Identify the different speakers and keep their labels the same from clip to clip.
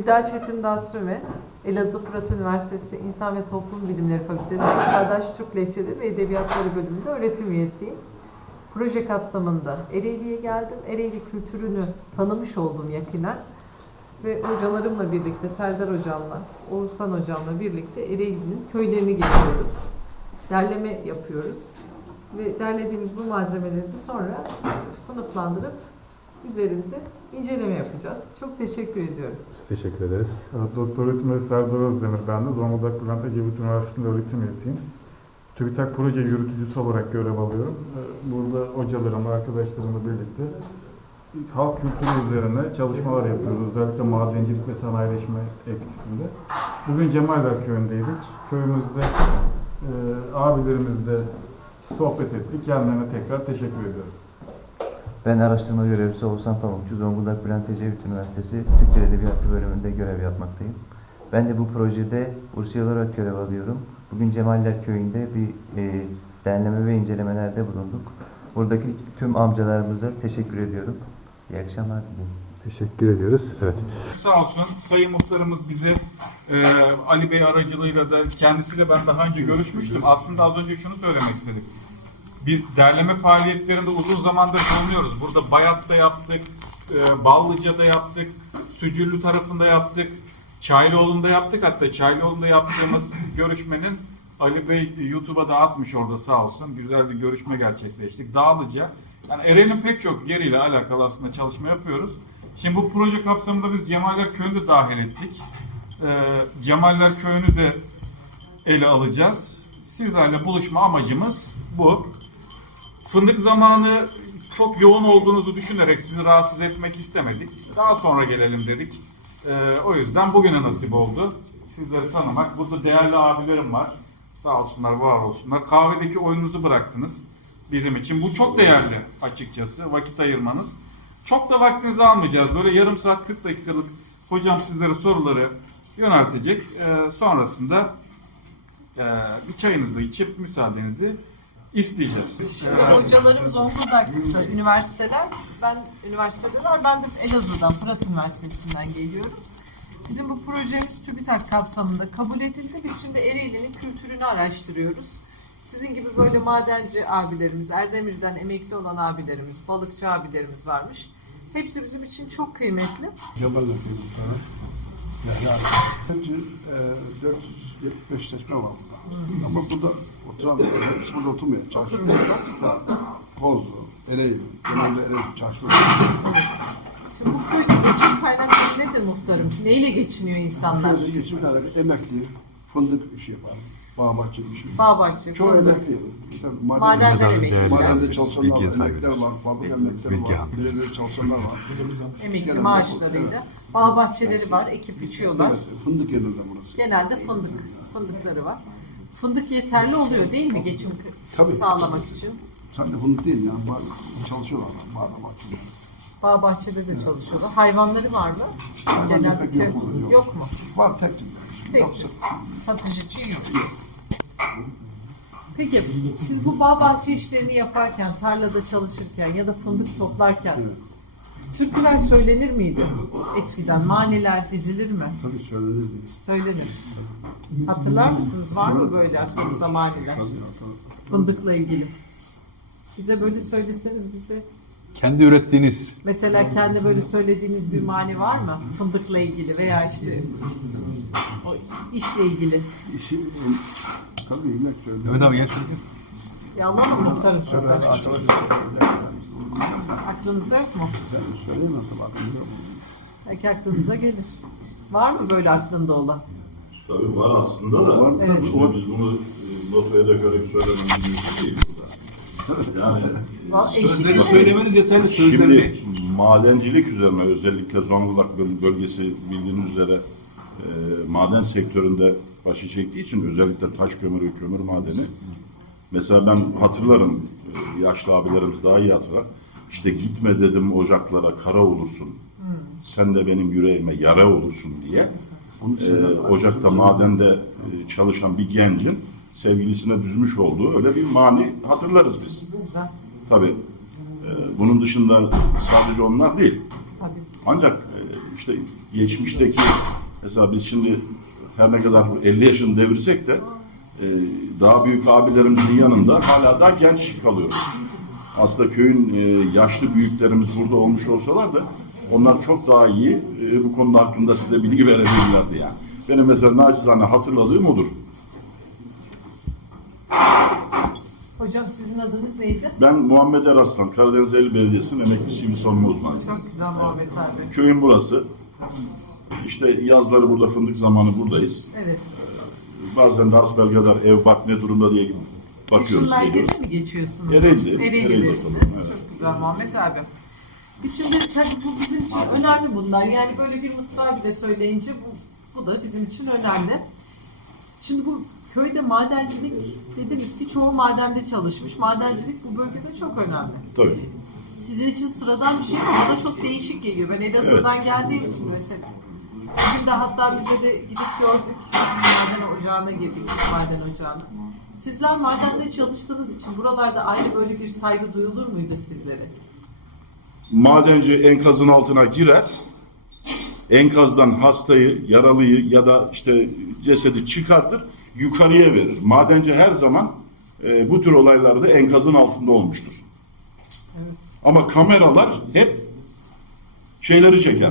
Speaker 1: Hüda Çetin Dasrüme, Elazığ Fırat Üniversitesi İnsan ve Toplum Bilimleri Fakültesi Çağdaş Türk Lehçeleri ve Edebiyatları bölümünde öğretim üyesiyim. Proje kapsamında Ereğli'ye geldim. Ereğli kültürünü tanımış oldum yakinen. Ve hocalarımla birlikte, Serdar Hocam'la, Oğuzhan Hocam'la birlikte Ereğli'nin köylerini geziyoruz. Derleme yapıyoruz. Ve derlediğimiz bu malzemeleri de sonra sınıflandırıp üzerinde inceleme yapacağız. Çok teşekkür ediyorum.
Speaker 2: Biz teşekkür ederiz.
Speaker 3: Doktor öğretim üyesi Serdar Özdemir ben de. Zonguldak Bülent Ecevit Üniversitesi'nde öğretim üyesiyim. TÜBİTAK proje yürütücüsü olarak görev alıyorum. Burada hocalarımla, arkadaşlarımla birlikte halk kültürü üzerine çalışmalar yapıyoruz. Özellikle madencilik ve sanayileşme etkisinde. Bugün Cemaller Köyü'ndeydik. Köyümüzde abilerimizle sohbet ettik. Kendilerine tekrar teşekkür ediyorum.
Speaker 4: Ben araştırma görevlisi Oğuzhan Pamukçu, Zonguldak Bülent Ecevit Üniversitesi Türk Dil Edebiyatı bölümünde görev yapmaktayım. Ben de bu projede bursiyer olarak görev alıyorum. Bugün Cemaller Köyü'nde bir derleme ve incelemelerde bulunduk. Buradaki tüm amcalarımıza teşekkür ediyorum. İyi akşamlar dileyim.
Speaker 2: Teşekkür ediyoruz. Evet.
Speaker 5: Sağ olsun Sayın Muhtarımız bize Ali Bey aracılığıyla da kendisiyle ben daha önce görüşmüştüm. Aslında az önce şunu söylemek istedik. Biz derleme faaliyetlerinde uzun zamandır bulunuyoruz. Burada Bayat'ta yaptık, Ballıca'da yaptık, Sücüllü tarafında yaptık, Çaylıoğlu'nda yaptık. Hatta Çaylıoğlu'nda yaptığımız görüşmenin Ali Bey YouTube'a da atmış orada sağ olsun. Güzel bir görüşme gerçekleştik. Dağlıca. Yani Ereğli'nin pek çok yeriyle alakalı aslında çalışma yapıyoruz. Şimdi bu proje kapsamında biz Cemaller Köyü'nü de dahil ettik. Cemaller Köyü'nü de ele alacağız. Sizlerle buluşma amacımız bu. Fındık zamanı çok yoğun olduğunuzu düşünerek sizi rahatsız etmek istemedik. Daha sonra gelelim dedik. O yüzden bugüne nasip oldu. Sizleri tanımak. Burada değerli abilerim var. Sağ olsunlar, var olsunlar. Kahvedeki oyununuzu bıraktınız bizim için. Bu çok değerli açıkçası. Vakit ayırmanız. Çok da vaktinizi almayacağız. Böyle yarım saat 40 dakikalık hocam sizlere soruları yöneltecek. Sonrasında bir çayınızı içip müsaadenizi isteyeceğiz.
Speaker 1: Şimdi hocalarım Zonguldak'ta üniversiteler, ben de Elazığ'dan, Fırat Üniversitesi'nden geliyorum. Bizim bu projemiz TÜBİTAK kapsamında kabul edildi. Biz şimdi Ereğli'nin kültürünü araştırıyoruz. Sizin gibi böyle madenci abilerimiz, Erdemir'den emekli olan abilerimiz, balıkçı abilerimiz varmış. Hepsi bizim için çok kıymetli.
Speaker 6: Cemaller Köyü muhtarı. Yani hepsi 475 seçmen var burada. Ama burada oturan, hepsi burada oturmuyor.
Speaker 1: Oturmuyor.
Speaker 6: Kozlu, Ereğli, genelde Ereğli, Çarşı.
Speaker 1: Şimdi bu köyde geçim kaynakları nedir muhtarım? Neyle geçiniyor insanlar?
Speaker 6: Köyde geçim kaynakları emekli, fındık işi yapar. Bağ bahçe işi.
Speaker 1: Bağ bahçe,
Speaker 6: Çoğu
Speaker 1: fındık.
Speaker 6: emekli. İşte
Speaker 1: Madenden emekliler.
Speaker 6: Madende çalışanlar var,
Speaker 2: Bilgi sahibi.
Speaker 6: emekliler var, fabrika emeklileri var, belediye çalışanlar var.
Speaker 1: Emekli maaşlarıyla. Bağ bahçeleri var, ekip biçiyorlar.
Speaker 6: Evet, fındık yerinde burası.
Speaker 1: Genelde fındıkları var. Fındık yeterli oluyor değil mi geçim
Speaker 6: Tabii.
Speaker 1: sağlamak için?
Speaker 6: Sadece fındık değil ya, çalışıyorlar bağda bahçede.
Speaker 1: Bağ bahçede de çalışıyorlar. Hayvanları var mı? Genelde
Speaker 6: pek
Speaker 1: köy
Speaker 6: yok.
Speaker 1: yok mu?
Speaker 6: Var tek tip.
Speaker 1: Tek
Speaker 6: Yoksa
Speaker 1: satıcı yok. Peki siz bu bağ bahçe işlerini yaparken, tarlada çalışırken ya da fındık toplarken türküler söylenir miydi? Eskiden maneler dizilir mi?
Speaker 6: tabii söylenirdi.
Speaker 1: Söylenir. Hatırlar mısınız? Var mı böyle aklınızda maneler?
Speaker 6: Tabii.
Speaker 1: Fındıkla ilgili. Bize böyle söyleseniz biz de
Speaker 2: Kendi ürettiğiniz.
Speaker 1: mesela kendi böyle söylediğiniz bir mani var mı? Fındıkla ilgili veya işte o işle ilgili.
Speaker 6: İşi, tabii yemek söylüyor.
Speaker 2: Mehmet abi gel söyle.
Speaker 1: Ya alalım muhtarım sizden.
Speaker 6: Arkadaşlar
Speaker 1: Aklınızda yok mu?
Speaker 6: söyleyemem tabii aklımda yok.
Speaker 1: Belki aklınıza gelir. Var mı böyle aklında olan?
Speaker 7: Tabii var aslında da.
Speaker 1: Evet.
Speaker 7: Şimdi biz bunu notaya da göre söylememiz mümkün değil burada. Yani
Speaker 2: Sözleri söylemeniz yeterli. Sözleri.
Speaker 7: şimdi madencilik üzerine özellikle Zonguldak bölgesi bildiğiniz üzere maden sektöründe başı çektiği için özellikle taş kömürü, kömür madeni. Mesela ben hatırlarım, yaşlı abilerimiz daha iyi hatırlar. İşte gitme dedim ocaklara, kara olursun. Sen de benim yüreğime yara olursun diye. Ocakta, madende çalışan bir gencin sevgilisine düzmüş olduğu öyle bir mani hatırlarız biz.
Speaker 1: Güzel.
Speaker 7: Tabii. Bunun dışında sadece onlar değil.
Speaker 1: Tabii.
Speaker 7: Ancak işte geçmişteki Mesela biz şimdi her ne kadar 50 yaşını devirsek de daha büyük abilerimizin yanında hala daha genç kalıyoruz. Aslında köyün yaşlı büyüklerimiz burada olmuş olsalar da onlar çok daha iyi bu konuda hakkında size bilgi verebilirlerdi yani. Benim mesela nacizane hatırladığım odur.
Speaker 1: Hocam sizin adınız neydi?
Speaker 7: Ben Muhammed Eraslan, Karadeniz Eylül Belediyesi'nin emekli sivil savunma uzmanıyım.
Speaker 1: Çok güzel Muhammed abi.
Speaker 7: Köyün burası. İşte yazları burada, fındık zamanı buradayız.
Speaker 1: Evet.
Speaker 7: Bazen de hasbelkader ev bak ne durumda diye bakıyoruz.
Speaker 1: İşin
Speaker 7: geliyoruz.
Speaker 1: merkezine mi geçiyorsunuz?
Speaker 7: Ereğli'deyiz.
Speaker 1: Ereğli'desiniz.
Speaker 7: Evet.
Speaker 1: Çok güzel Muhammed abi. Biz şimdi tabii bu bizim için önemli bunlar. Yani böyle bir mısra bile söyleyince bu da bizim için önemli. Şimdi bu köyde madencilik dediniz ki çoğu madende çalışmış. Madencilik bu bölgede çok önemli.
Speaker 7: Tabii.
Speaker 1: Sizin için sıradan bir şey ama bana çok değişik geliyor. Ben Elazığ'dan geldiğim için mesela. Bugün de hatta bize de gidip gördük. Maden ocağına girdik, maden ocağına. Sizler madende çalıştığınız için buralarda ayrı böyle bir saygı duyulur muydu sizlere?
Speaker 7: Madenci enkazın altına girer, enkazdan hastayı, yaralıyı ya da işte cesedi çıkartır, yukarıya verir. Madenci her zaman bu tür olaylarda enkazın altında olmuştur.
Speaker 1: Evet.
Speaker 7: Ama kameralar hep şeyleri çeker.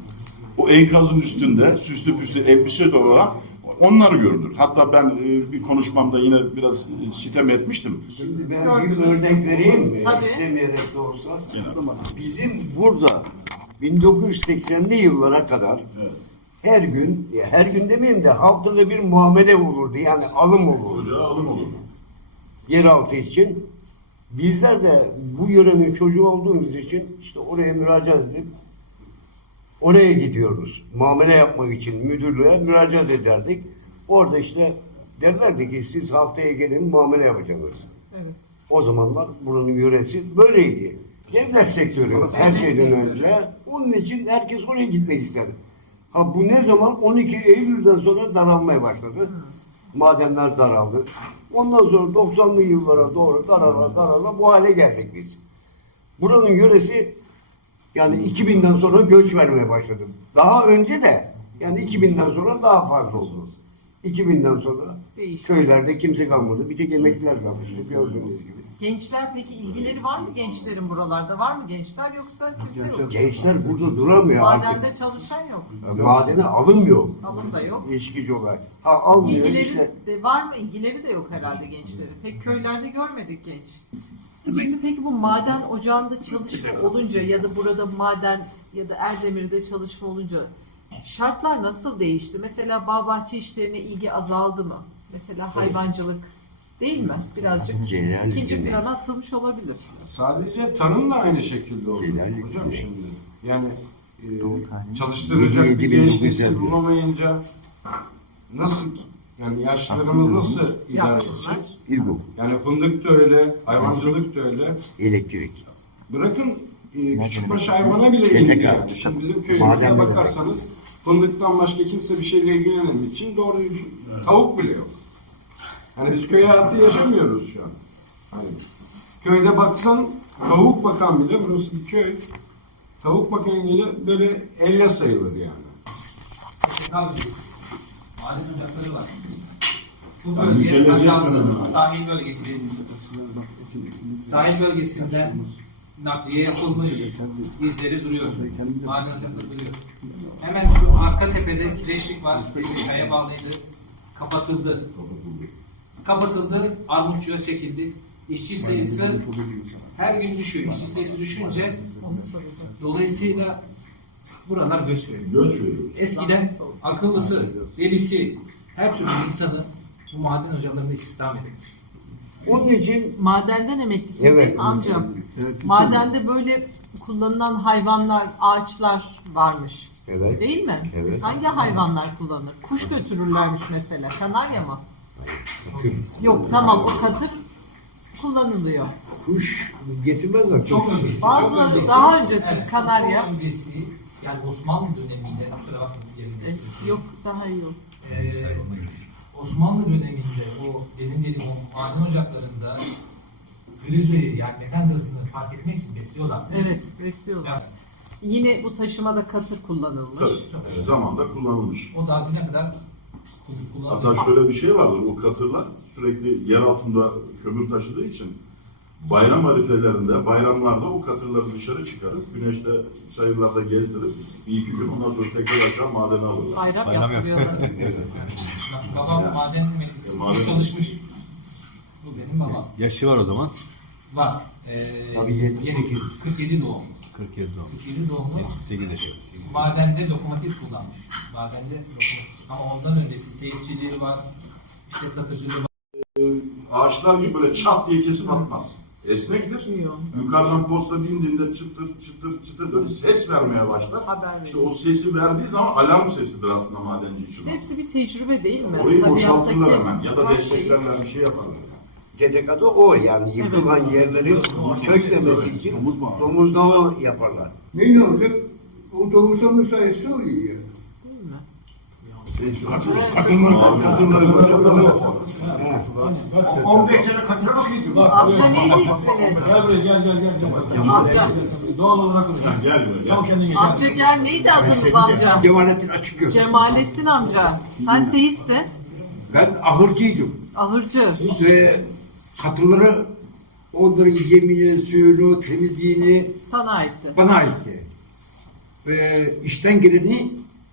Speaker 7: O enkazın üstünde süslü püslü elbise de olarak onları görünür. Hatta ben bir konuşmamda yine biraz sitem etmiştim.
Speaker 6: Şimdi ben
Speaker 1: Gördünüz.
Speaker 6: bir örnek vereyim mi?
Speaker 1: Tabii.
Speaker 6: İstemeyerek de olsa.
Speaker 7: Yine.
Speaker 6: Bizim burada 1980'li yıllara kadar her gün, her gün demeyeyim de haftada bir muamele olurdu. Yani alım olurdu.
Speaker 7: Ocağa alım olur.
Speaker 6: Yeraltı için. Bizler de bu yörenin çocuğu olduğumuz için işte oraya müracaat edip oraya gidiyoruz. Muamele yapmak için müdürlüğe müracaat ederdik. Orada işte derlerdi ki siz haftaya gelin muamele yapacaksınız.
Speaker 1: Evet.
Speaker 6: O zamanlar buranın yöresi böyleydi. Devlet sektörü her
Speaker 1: Devlet
Speaker 6: şeyden
Speaker 1: sektörü.
Speaker 6: önce. Onun için herkes oraya gitmek isterdi. Ha bu ne zaman? 12 Eylül'den sonra daralmaya başladı. Madenler daraldı. Ondan sonra 90'lı yıllara doğru darala bu hale geldik biz. Buranın yöresi yani 2000'den sonra göç vermeye başladı. Daha önce de yani 2000'den sonra daha fazla oldu. 2000'den sonra
Speaker 1: Değişti.
Speaker 6: köylerde kimse kalmadı. Bir tek emekliler kalmıştı gördüğünüz gibi.
Speaker 1: Gençler peki ilgileri var mı gençlerin buralarda? Var mı gençler yoksa kimse yok?
Speaker 6: Gençler burada duramıyor artık.
Speaker 1: Madende çalışan yok.
Speaker 6: Madene alınmıyor.
Speaker 1: Alım da yok.
Speaker 6: İşkici olarak. Ha almıyor
Speaker 1: İlgileri
Speaker 6: işte.
Speaker 1: de var mı? İlgileri de yok herhalde gençlerin. Pek köylerde görmedik genç. Şimdi peki bu maden ocağında çalışma olunca ya da burada maden ya da Erdemir'de çalışma olunca şartlar nasıl değişti? Mesela bağ bahçe işlerine ilgi azaldı mı? Mesela hayvancılık değil mi? Birazcık ikinci plana atılmış olabilir.
Speaker 8: Sadece tarımla aynı şekilde oldu
Speaker 6: Celallik
Speaker 8: hocam
Speaker 6: gibi.
Speaker 8: şimdi. Yani
Speaker 6: Yedi,
Speaker 8: çalıştıracak
Speaker 6: yedi
Speaker 8: bir
Speaker 6: bin
Speaker 8: genç
Speaker 6: dokuz yüz
Speaker 8: nesil
Speaker 6: elli.
Speaker 8: bulamayınca nasıl yani yaşlılarımız nasıl idare
Speaker 1: Yapsınlar.
Speaker 8: edecek?
Speaker 6: İlgok,
Speaker 8: Yani fındık da öyle, hayvancılık da öyle.
Speaker 6: elektrik.
Speaker 8: Bırakın küçükbaş hayvana bile
Speaker 6: TTK.
Speaker 8: indi yani. Şimdi bizim köyümüze
Speaker 6: Madenle de
Speaker 8: bakarsanız fındıktan başka kimse bir şeyle ilgilenmek için doğru tavuk bile yok. Hani biz köy hayatı yaşamıyoruz şu an. Hani köyde baksan tavuk bakan bile, burası bir köy. Tavuk bakan bile böyle elle sayılır yani.
Speaker 9: Maden ocakları var. Bu
Speaker 7: Yani
Speaker 9: bölge
Speaker 7: şeyler
Speaker 9: aşağısı
Speaker 7: yapmıyorum.
Speaker 9: sahil bölgesi. Sahil bölgesinden nakliye yapılmış izleri duruyor. Maden ocakları duruyor. Hemen şu arka tepede kireçlik var. Bir kaya bağlıydı. Kapatıldı. Kapatıldı. Armutçuya çekildi. İşçi sayısı her gün düşüyor. İşçi sayısı düşünce dolayısıyla buralar göç veriyor.
Speaker 7: Göç veriyoruz.
Speaker 9: Eskiden akıllısı, delisi, her türlü insanı bu maden ocaklarında istihdam edilmiş.
Speaker 6: Onun için
Speaker 1: Madenden emeklisiniz
Speaker 6: Evet.
Speaker 1: değil mi amcam? Madende böyle kullanılan hayvanlar, ağaçlar varmış.
Speaker 6: evet.
Speaker 1: Değil mi?
Speaker 6: Evet.
Speaker 1: Hangi hayvanlar kullanır? Kuş götürürlermiş mesela. Kanarya mı? Yok tamam o katır kullanılıyor.
Speaker 6: Kuş getirmezler.
Speaker 9: Çok öncesi.
Speaker 1: Bazıları
Speaker 9: çok öncesi,
Speaker 1: daha öncesi Kanarya.
Speaker 9: Çok öncesi yani Osmanlı döneminde kusura bakmayın yerinde.
Speaker 1: Yok daha iyi yok.
Speaker 9: Osmanlı döneminde o benim dediğim o maden ocaklarında grizoyu yani metan gazını fark etmek için besliyorlar.
Speaker 1: Evet besliyorlar.
Speaker 9: Yani
Speaker 1: Yine bu taşımada katır kullanılmış.
Speaker 7: Tabii, zamanda kullanılmış.
Speaker 9: O daha ne kadar kullanılmış.
Speaker 7: Hatta şöyle bir şey vardır, o katırlar sürekli yer altında kömür taşıdığı için bayram arifelerinde, bayramlarda o katırları dışarı çıkarıp güneşte çayırlarda gezdirip bir iki gün ondan sonra tekrar aşağı madene alırlar.
Speaker 1: Bayram yaptırıyorlar.
Speaker 9: Babam maden mühendisi,
Speaker 7: Maden-
Speaker 9: çalışmış. Bu benim babam.
Speaker 2: Yaşı var o zaman.
Speaker 9: Var.
Speaker 6: Tabii 78.
Speaker 9: 47 doğumlu.
Speaker 2: 47 doğum.
Speaker 9: 47 doğumlu.
Speaker 2: 8 yaşı.
Speaker 9: Madende lokomotif kullanmış. Madende lokomotif. Ama ondan öncesi seyirciliği var. İşte katırcılığı var.
Speaker 7: Ağaçlar gibi böyle çat diye kesip atmaz. Esnektir. Yukarıdan posta bindiğinde çıtır çıtır çıtır böyle ses vermeye başlar.
Speaker 1: Haber
Speaker 7: İşte o sesi verdiği zaman alarm sesidir aslında madenci için.
Speaker 1: Hepsi bir tecrübe değil mi?
Speaker 7: Orayı
Speaker 1: Tabiattaki
Speaker 7: boşaltırlar hemen ya da
Speaker 1: her
Speaker 7: desteklerler bir şey yaparlar.
Speaker 6: TDK'da o yani yıkılan yerlerin çökmemesi için domuzlama yaparlar.
Speaker 10: Ne olacak? O domuzlama sayesinde oluyor.
Speaker 1: Amca neydi isminiz?
Speaker 8: Gel buraya gel.
Speaker 1: Amca.
Speaker 8: Doğal olarak öyle.
Speaker 7: Gel buraya.
Speaker 8: Sal kendini gel.
Speaker 1: Amca gel, neydi adınız amca?
Speaker 10: Cemalettin Açıkgöz.
Speaker 1: Cemalettin amca. Sen seyistin.
Speaker 10: Ben ahırcıydım.
Speaker 1: Ahırcı.
Speaker 10: Ve katırları onların yemini, suyunu, temizliğini
Speaker 1: Sana aitti.
Speaker 10: bana aitti. Ve işten geleni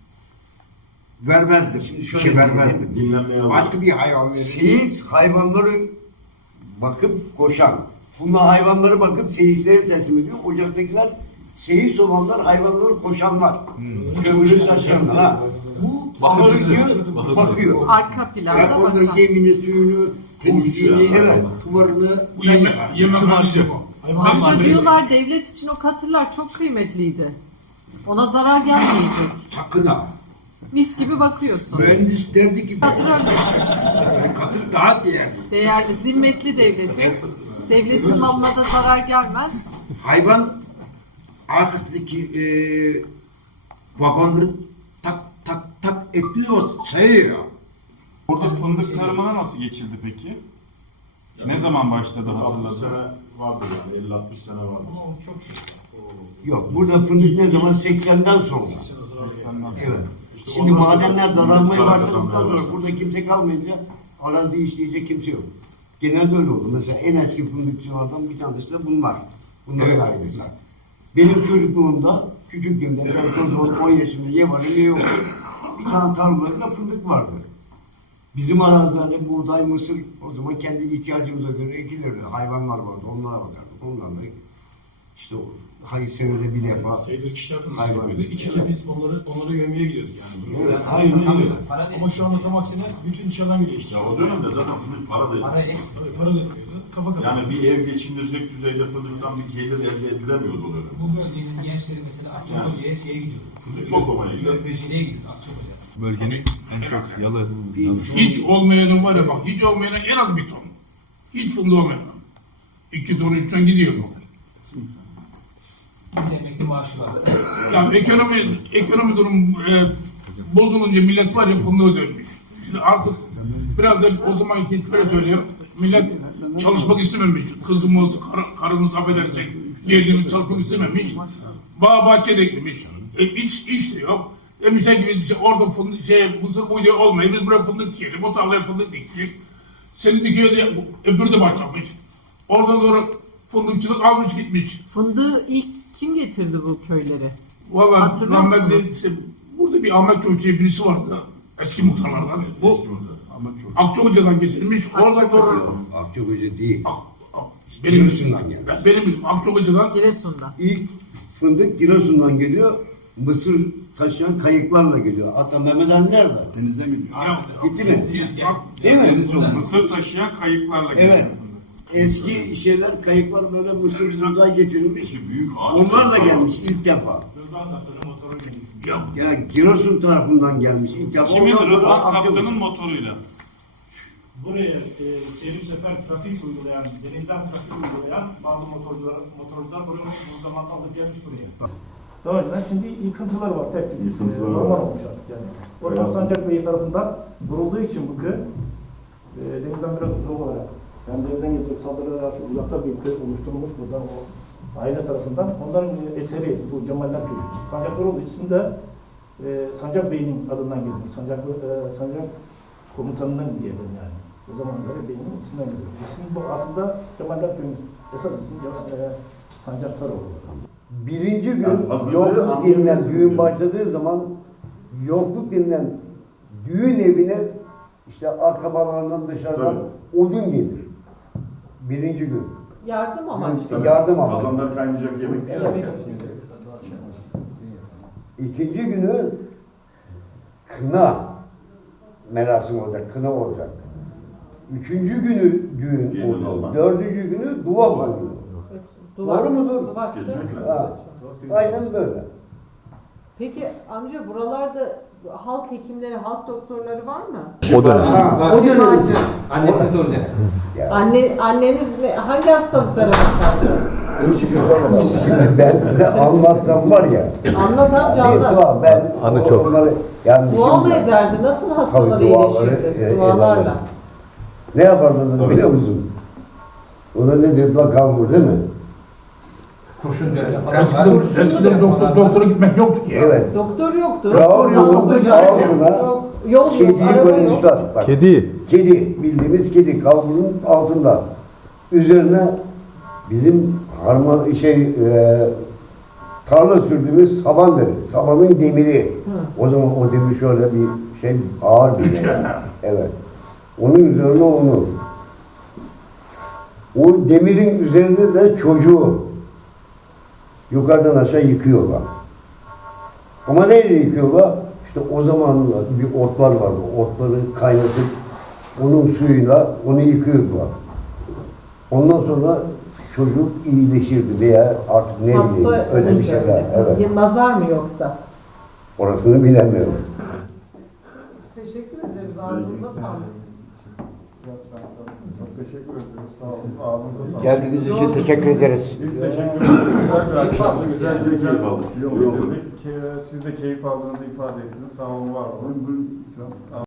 Speaker 10: vermezdim.
Speaker 6: Şimdi
Speaker 10: Bir
Speaker 6: şöyle
Speaker 10: şey vermezdim.
Speaker 7: Dinlenmeye alır.
Speaker 10: Başka bir hayvan verirdim.
Speaker 6: Seyis hayvanları bakıp koşan. Bunlar hayvanları bakıp seyisleri teslim ediyor. Ocaktakiler seyis olanlar hayvanları koşanlar. Kömürü taşıyanlar. Ha. Bu ahırcı bakıyor.
Speaker 1: Arka planda
Speaker 10: Ben onların
Speaker 1: bakan.
Speaker 10: yemini, suyunu, temizliğini,
Speaker 6: Evet.
Speaker 10: kumarını
Speaker 8: Bu yemekhaneci bu.
Speaker 1: Amca diyorlar devlet için o katırlar çok kıymetliydi. Ona zarar gelmeyecek.
Speaker 10: sakın ha.
Speaker 1: Mis gibi bakıyorsun.
Speaker 10: Mühendis derdi ki
Speaker 1: Katır ölmesin.
Speaker 10: yani katır daha değerli.
Speaker 1: Değerli, zimmetli devletin. Devletin malına da zarar gelmez.
Speaker 10: Hayvan arkasındaki vagonları tak tak tak etmiyor, sayıyor.
Speaker 5: Orada fındık tarımına nasıl geçildi peki? Ne zaman başladı
Speaker 7: 60
Speaker 5: hatırladın?
Speaker 7: sene vardı yani 50-60 sene vardı.
Speaker 6: Yok burada fındık ne zaman 80'den sonra. Evet.
Speaker 7: İşte
Speaker 6: Şimdi
Speaker 7: ondan sonra
Speaker 6: madenler daralmaya
Speaker 7: para
Speaker 6: başladıktan
Speaker 7: kazanmaya
Speaker 6: sonra
Speaker 7: başladı.
Speaker 6: burada kimse kalmayınca arazi işleyecek kimse yok. Genelde öyle oldu. Mesela en eski fındıkçılardan bir tanesi de bunlar. Bunlar
Speaker 10: Evet.
Speaker 6: ailesi. Benim çocukluğumda, küçüklüğümde, ben o zaman 10 yaşında ye var ye yok. Bir tane tarlalarında fındık vardı. Bizim arazilerde buğday, mısır o zaman kendi ihtiyacımıza göre ekilirdi. Hayvanlar vardı, onlara bakardık. Onlarla işte hayır senede bir defa
Speaker 8: Sevdiği kişiler fındık
Speaker 6: hayvan.
Speaker 8: yapıyordu. İç içe biz onları yövmeye gidiyorduk yani.
Speaker 6: Evet,
Speaker 8: Aynen
Speaker 6: aynen.
Speaker 8: öyle. Ama şu anda tam aksine bütün dışarıdan geliyor işte.
Speaker 7: Ya o dönemde zaten fındık para değil.
Speaker 9: Para es.
Speaker 8: Tabii para dönüyordu. Kafa kafa.
Speaker 7: Yani bir ev geçindirecek düzeyde fındıktan bir gelir elde edilemiyordu o dönemde.
Speaker 9: Bu bölgenin gençleri mesela Akçakoca'ya şeye gidiyor.
Speaker 7: Fındık toplamaya gidiyor.
Speaker 9: Bölgeciliğe gidiyor Akçakoca.
Speaker 2: Bölgenin en çok yalı.
Speaker 11: Hiç olmayanın var ya bak, hiç olmayanın en az bir ton. Hiç fındığı olmayan. 2 ton, 3 ton gidiyor.
Speaker 9: Bir de emekli maaşı varsa.
Speaker 11: Yani ekonomi durum bozulunca millet var ya fındığı dönmüş. Şimdi artık biraz da o zamanki şöyle söyleyeyim. Millet çalışmak istememiş. Kızımız, karımız affedersek. Geldiğimiz çalışmak istememiş. Bağ bahçede eklemiş. İş de yok. Demişler ki biz orada fındık, mısır buydu olmayı biz buraya fındık diyelim. O tarlaya fındık diktik. Seni dikiyor diye öbürü de başlamış. Oradan doğru fındıkçılık almış gitmiş.
Speaker 1: Fındığı ilk kim getirdi bu köyleri?
Speaker 11: Valla
Speaker 1: Hatırlıyor
Speaker 11: rahmetli
Speaker 1: musunuz?
Speaker 11: işte, burada bir Ahmet Çavuş diye birisi vardı. Eski muhtarlardan. Bu Akçakoca'dan getirmiş. Oradan doğru
Speaker 6: Akçakoca değil.
Speaker 11: benim
Speaker 6: Giresun'dan geldi.
Speaker 11: benim bildiğim Akçakoca'dan
Speaker 1: Giresun'da.
Speaker 6: İlk fındık Giresun'dan geliyor. Mısır taşıyan kayıklarla geliyor. Hatta Mehmet Ali nerede?
Speaker 2: Denizden gidiyor.
Speaker 6: Gitti mi?
Speaker 11: Bak,
Speaker 6: Değil mi?
Speaker 5: Mısır taşıyan kayıklarla geliyor.
Speaker 6: Evet. Eski şeyler kayıklar böyle mısır buğday getirilmiş.
Speaker 7: Büyük ağaç.
Speaker 6: Onlar da gelmiş ilk defa. Ya Giresun tarafından gelmiş ilk defa.
Speaker 5: Kimin?
Speaker 6: Ondan sonra
Speaker 5: Rıdvan
Speaker 6: Akçakoca.
Speaker 5: Kaptan'ın motoruyla.
Speaker 12: Buraya seyir sefer trafik uygulayan, denizden trafik uygulayan bazı motorcular bu zaman alıp gelmiş buraya.
Speaker 13: Daha önceden şimdi yıkıntılar var tek tük.
Speaker 7: Yıkıntılar
Speaker 13: Normal
Speaker 7: var.
Speaker 13: olmuş artık yani. Oradan Sancakbey tarafından vurulduğu için bu köy denizden biraz uzak olarak hem denizden gelecek saldırılara karşı uzakta bir köy oluşturulmuş buradan o aile tarafından. Onların eseri bu Cemaller Köyü. Sancaklar olduğu için de Sancak Bey'in adından geliyor. Sancak komutanından geliyor yani. O zamanları Bey'in isminden geliyor. İsmi bu aslında Cemaller Köyü'nün esas ismi Sancaktaroğlu.
Speaker 6: Birinci gün
Speaker 7: Yani hazırlığı
Speaker 6: yokluk denilen
Speaker 7: anlayabilirsiniz
Speaker 6: düğün
Speaker 7: yani.
Speaker 6: başladığı zaman yokluk denilen düğün evine işte akrabalarından dışarıdan odun gelir. Birinci gün.
Speaker 1: Yardım amaçlı.
Speaker 6: Yardım amaçlı.
Speaker 7: Kazanlar kaynayacak yemek
Speaker 6: Evet.
Speaker 7: pişecek.
Speaker 6: İkinci günü kına merasimi olacak, kına olacak. Üçüncü günü düğün
Speaker 7: Gelin
Speaker 6: oluyor.
Speaker 7: olma.
Speaker 6: Dördüncü günü duva oluyor. Doğru mudur?
Speaker 7: Kesinlikle.
Speaker 6: Ha. Aynen böyle.
Speaker 1: Peki amca buralarda halk hekimleri, halk doktorları var mı?
Speaker 2: O dönem.
Speaker 6: Ha, o dönem için.
Speaker 9: Annesini soracaksın.
Speaker 1: Anneniz hangi hastalıklara bakar?
Speaker 6: Şimdi ben size anlatsam var ya.
Speaker 1: Anlat amca
Speaker 6: Bir
Speaker 1: anlat.
Speaker 6: dua, ben
Speaker 2: Anı çok.
Speaker 6: onları yani
Speaker 1: Dua mı
Speaker 6: şimdi-
Speaker 1: ederdi? Nasıl hastaları
Speaker 6: Tabii duaları,
Speaker 1: iyileşirdi? Dualarla.
Speaker 6: ederler. Ne yapardınız biliyor musun? Ona ne dediler, kalbur değil mi?
Speaker 9: Kurşun dönemi falan var.
Speaker 11: Eskiden doktora gitmek yoktu ki ya.
Speaker 6: Evet.
Speaker 1: Doktor yoktu.
Speaker 6: Bravo,
Speaker 1: Sağlık
Speaker 6: yolun
Speaker 1: ocağı
Speaker 6: altına
Speaker 1: yok. Yol yok,
Speaker 6: Kediyi
Speaker 1: araba yok.
Speaker 6: koymuşlar. Bak,
Speaker 2: Kedi.
Speaker 6: kedi, bildiğimiz kedi, kalburun altında. Üzerine bizim tarla sürdüğümüz saban deriz. Sabanın demiri. O zaman o demir şöyle bir şey ağır bir
Speaker 11: Üçgen.
Speaker 6: demir. Evet. Onun üzerine onu. O demirin üzerinde de çocuğu yukarıdan aşağı yıkıyorlar. Ama neyle yıkıyorlar? İşte o zaman bir otlar vardı. Otları kaynatıp onun suyuyla onu yıkıyorlar. Ondan sonra çocuk iyileşirdi veya artık ne bileyim
Speaker 1: Hasta
Speaker 6: öyle bir
Speaker 1: olunca
Speaker 6: şeyler.
Speaker 1: öyle.
Speaker 6: Evet.
Speaker 1: Nazar mı yoksa?
Speaker 6: Orasını bilemiyorum.
Speaker 1: Teşekkür ederiz. Ağzınıza sağlık.
Speaker 3: Çok teşekkür ediyoruz. Sağ olun. Ağzınıza sağlık.
Speaker 6: Geldiğiniz için teşekkür ederiz.
Speaker 3: Biz teşekkür ederiz. Güzel bir akşamdı. Güzel bir
Speaker 7: Keyif aldık.
Speaker 3: yol bitirdik. Siz de keyif aldığınızı ifade ettiniz. Sağ olun, var olun.